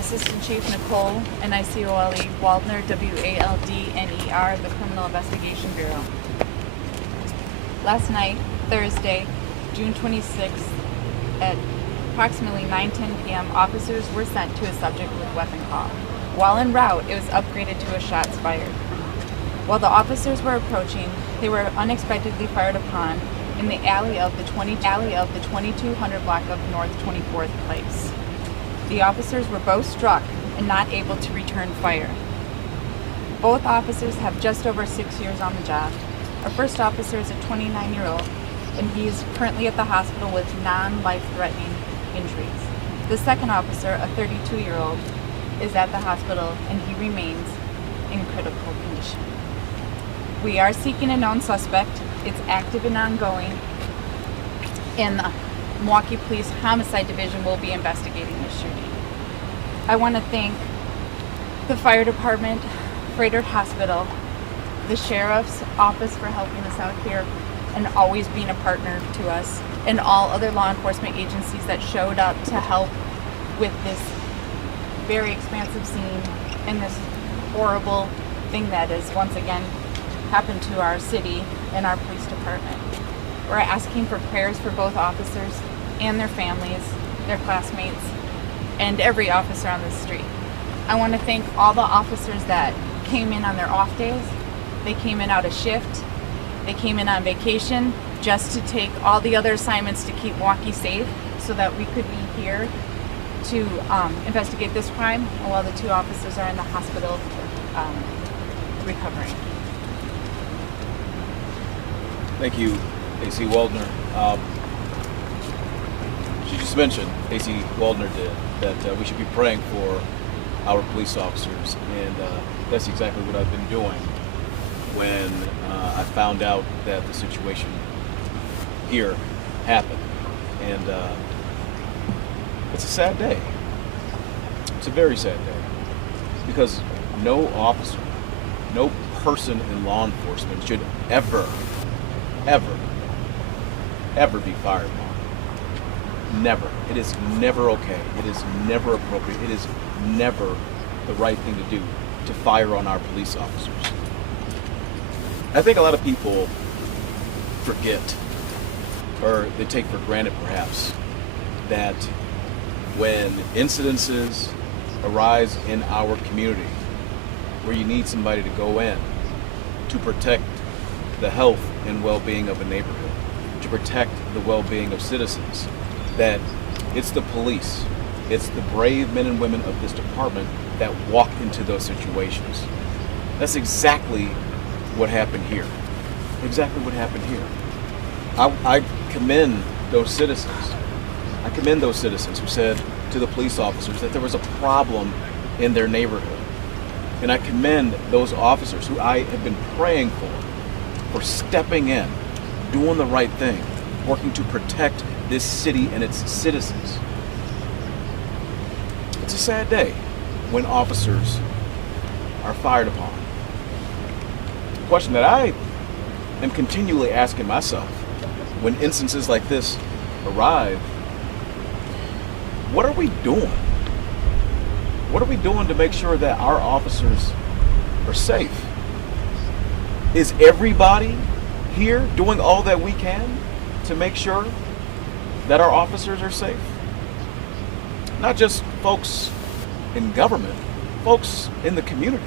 Assistant Chief Nicole, NICOLE Waldner, WALDNER, the Criminal Investigation Bureau. Last night, Thursday, June 26th, at approximately 9:10 p.m., officers were sent to a subject with weapon call. While en route, it was upgraded to a shots fired. While the officers were approaching, they were unexpectedly fired upon in the alley of the 2200 block of North 24th Place. The officers were both struck and not able to return fire. Both officers have just over 6 years on the job. Our first officer is a 29-year-old, and he is currently at the hospital with non-life-threatening injuries. The second officer, a 32-year-old, is at the hospital, and he remains in critical condition. We are seeking a known suspect. It's active and ongoing, and the Milwaukee Police Homicide Division will be investigating this shooting. I want to thank the fire department, Freighter Hospital, the sheriff's office for helping us out here and always being a partner to us, and all other law enforcement agencies that showed up to help with this very expansive scene and this horrible thing that is once again happened to our city and our police department. We're asking for prayers for both officers and their families, their classmates, and every officer on the street. I want to thank all the officers that came in on their off days. They came in out of shift. They came in on vacation just to take all the other assignments to keep Milwaukee safe so that we could be here to investigate this crime while the two officers are in the hospital recovering. Thank you, AC Waldner. She just mentioned, AC Waldner did, that we should be praying for our police officers, and that's exactly what I've been doing when I found out that the situation here happened. And it's a sad day. It's a very sad day, because no officer, no person in law enforcement should ever be fired upon. Never. It is never okay. It is never appropriate. It is never the right thing to do to fire on our police officers. I think a lot of people forget, or they take for granted perhaps, that when incidences arise in our community where you need somebody to go in to protect the health and well-being of a neighborhood, to protect the well-being of citizens, that it's the police, it's the brave men and women of this department that walk into those situations. That's exactly what happened here. Exactly what happened here. I commend those citizens. I commend those citizens who said to the police officers that there was a problem in their neighborhood. And I commend those officers who I have been praying for stepping in, doing the right thing, working to protect this city and its citizens. It's a sad day when officers are fired upon. The question that I am continually asking myself when instances like this arrive, what are we doing? What are we doing to make sure that our officers are safe? Is everybody here doing all that we can to make sure that our officers are safe? Not just folks in government, folks in the community.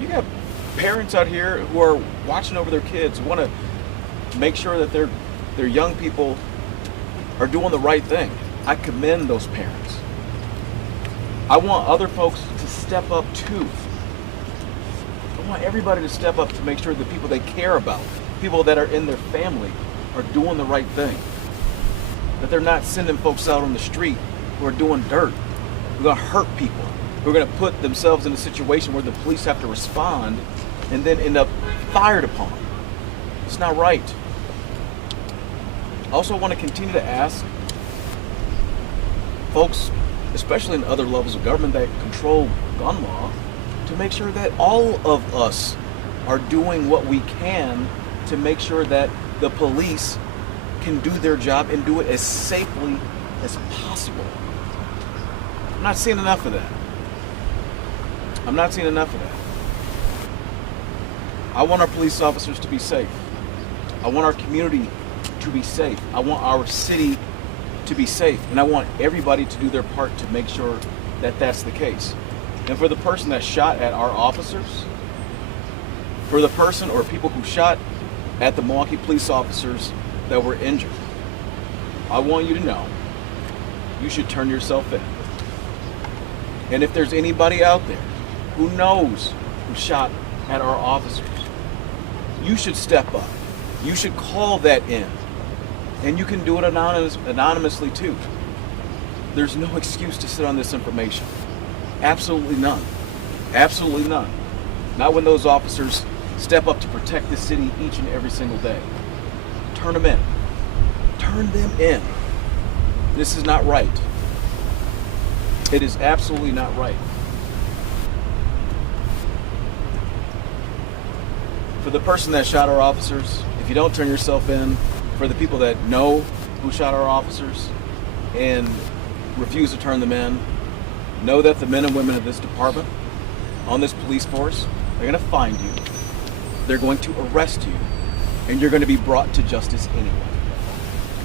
You got parents out here who are watching over their kids, who want to make sure that their young people are doing the right thing. I commend those parents. I want other folks to step up too. I want everybody to step up to make sure the people they care about, people that are in their family, are doing the right thing. That they're not sending folks out on the street who are doing dirt, who are going to hurt people, who are going to put themselves in a situation where the police have to respond and then end up fired upon. It's not right. I also want to continue to ask folks, especially in other levels of government that control gun law, to make sure that all of us are doing what we can to make sure that the police can do their job and do it as safely as possible. not seeing enough of that. I'm not seeing enough of that. I want our police officers to be safe. I want our community to be safe. I want our city to be safe. And I want everybody to do their part to make sure that that's the case. And for the person that shot at our officers, for the person or people who shot at the Milwaukee police officers that were injured, I want you to know you should turn yourself in. And if there's anybody out there who knows who shot at our officers, you should step up. You should call that in. And you can do it anonymously too. There's no excuse to sit on this information. Absolutely none. Absolutely none. Not when those officers step up to protect the city each and every single day. Turn them in. Turn them in. This is not right. It is absolutely not right. For the person that shot our officers, if you don't turn yourself in, for the people that know who shot our officers and refuse to turn them in, know that the men and women of this department, on this police force, they're going to find you, they're going to arrest you, and you're going to be brought to justice anyway.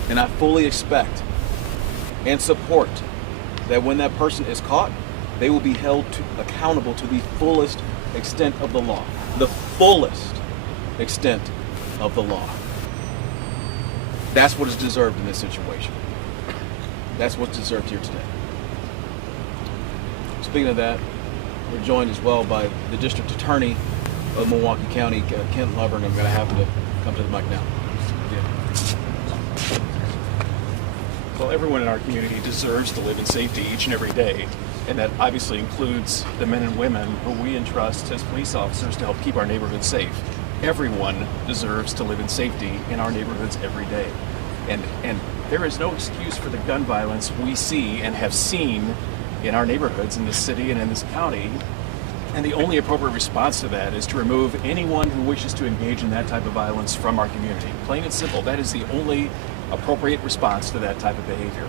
And I fully expect and support that when that person is caught, they will be held accountable to the fullest extent of the law. The fullest extent of the law. That's what is deserved in this situation. That's what's deserved here today. Speaking of that, we're joined as well by the District Attorney of Milwaukee County, Kent Lover, and I'm going to have him to come to the mic now. Well, everyone in our community deserves to live in safety each and every day, and that obviously includes the men and women who we entrust as police officers to help keep our neighborhoods safe. Everyone deserves to live in safety in our neighborhoods every day. And there is no excuse for the gun violence we see and have seen in our neighborhoods in this city and in this county. And the only appropriate response to that is to remove anyone who wishes to engage in that type of violence from our community. Plain and simple, that is the only appropriate response to that type of behavior.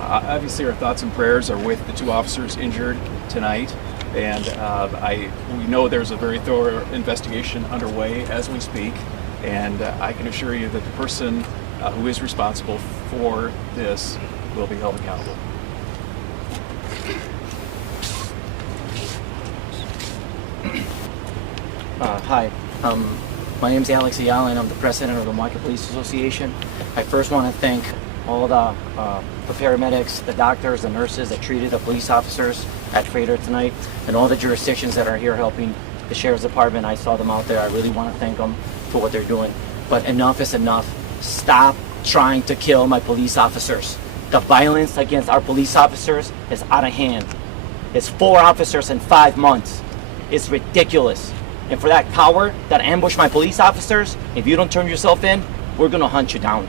Obviously, our thoughts and prayers are with the two officers injured tonight, and we know there's a very thorough investigation underway as we speak, and I can assure you that the person who is responsible for this will be held accountable. Hi, my name is Alex Ayala, and I'm the president of the Milwaukee Police Association. I first want to thank all the paramedics, the doctors, the nurses that treated the police officers at Frater tonight, and all the jurisdictions that are here helping the Sheriff's Department. I saw them out there. I really want to thank them for what they're doing. But enough is enough. Stop trying to kill my police officers. The violence against our police officers is out of hand. It's 4 officers in 5 months. It's ridiculous. And for that coward that ambushed my police officers, if you don't turn yourself in, we're going to hunt you down.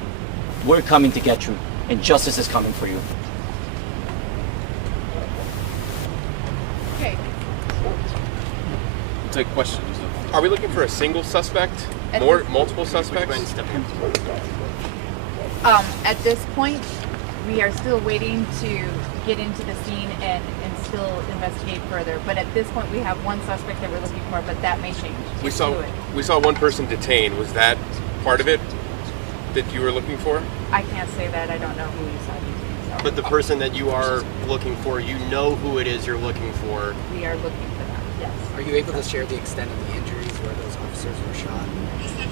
We're coming to get you, and justice is coming for you. Okay. We'll take questions. Are we looking for a single suspect? Multiple suspects? At this point, we are still waiting to get into the scene and still investigate further. But at this point, we have one suspect that we're looking for, but that may change. We saw one person detained. Was that part of it that you were looking for? I can't say that. I don't know who you saw detained. So. But the person that you are looking for, you know who it is you're looking for. We are looking for them, yes. Are you able to share the extent of the injuries where those officers were shot?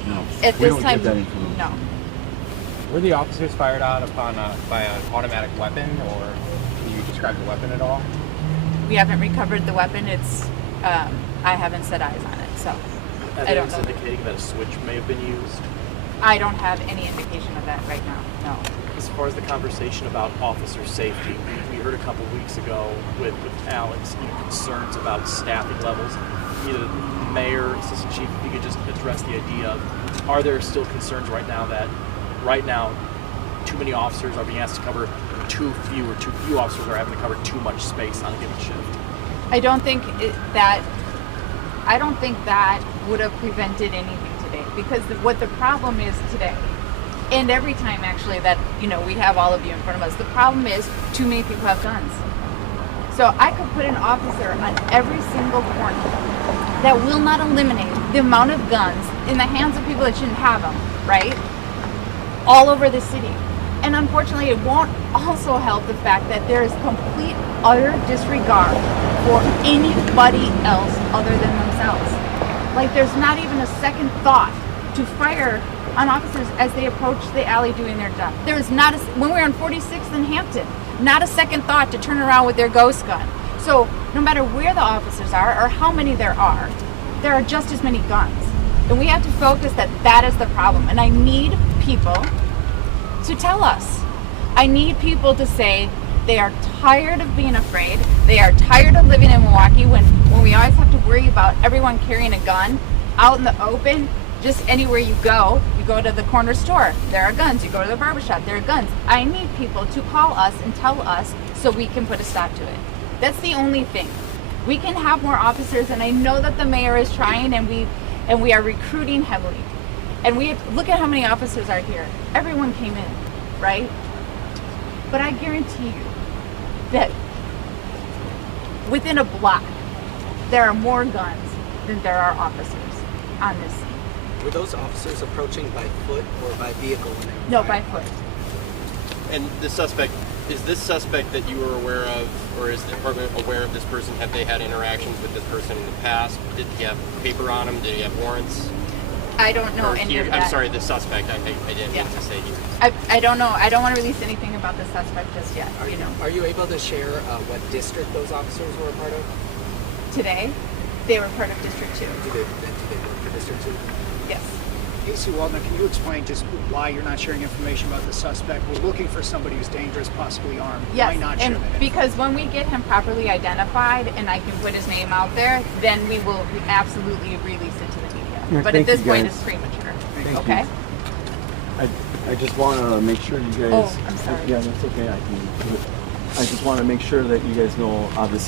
No. At this time, no. Were the officers fired on by an automatic weapon, or can you describe the weapon at all? We haven't recovered the weapon. It's I haven't set eyes on it, so I don't know. Indicating that a switch may have been used. I don't have any indication of that right now. No. As far as the conversation about officer safety, we heard a couple weeks ago with Alex concerns about staffing levels. Either the mayor, assistant chief, if you could just address the idea of, are there still concerns right now that too many officers are being asked to cover too few officers are having to cover too much space on a given shift? I don't think that would have prevented anything today, because what the problem is today, and every time actually that we have all of you in front of us, the problem is too many people have guns. So I could put an officer on every single corner that will not eliminate the amount of guns in the hands of people that shouldn't have them, right? All over the city. And unfortunately, it won't also help the fact that there is complete, utter disregard for anybody else other than themselves. Like, there's not even a second thought to fire on officers as they approach the alley doing their job. There is not when we were on 46th and Hampton, not a second thought to turn around with their ghost gun. So no matter where the officers are or how many there are just as many guns. And we have to focus that that is the problem. And I need people to tell us. I need people to say they are tired of being afraid. They are tired of living in Milwaukee when we always have to worry about everyone carrying a gun out in the open. Just anywhere you go to the corner store, there are guns. You go to the barbershop, there are guns. I need people to call us and tell us so we can put a stop to it. That's the only thing. We can have more officers, and I know that the mayor is trying, and we are recruiting heavily. And look at how many officers are here. Everyone came in, right? But I guarantee you that within a block, there are more guns than there are officers on this scene. Were those officers approaching by foot or by vehicle when they were No, fired? by foot. And the suspect, is this suspect that you were aware of, or is the department aware of this person? Have they had interactions with this person in the past? Did he have paper on him? Did he have warrants? I don't know Or any he- of that. I'm sorry, the suspect. I didn't mean to say he. I don't know. I don't want to release anything about the suspect just yet. Are you able to share what district those officers were a part of? Today, they were part of District 2. Do they work for District 2? Yes. Casey Waldner, can you explain just why you're not sharing information about the suspect? We're looking for somebody who's dangerous, possibly armed. Yes, Why not share and that because when we get him properly identified and I can put his name out there, then we will absolutely release it to the media. Yeah, but at thank this you, point, guys. it's premature. Thank Okay? I just want to make sure you guys. Oh, I'm sorry. Yeah, that's okay. I just want to make sure that you guys know, obviously.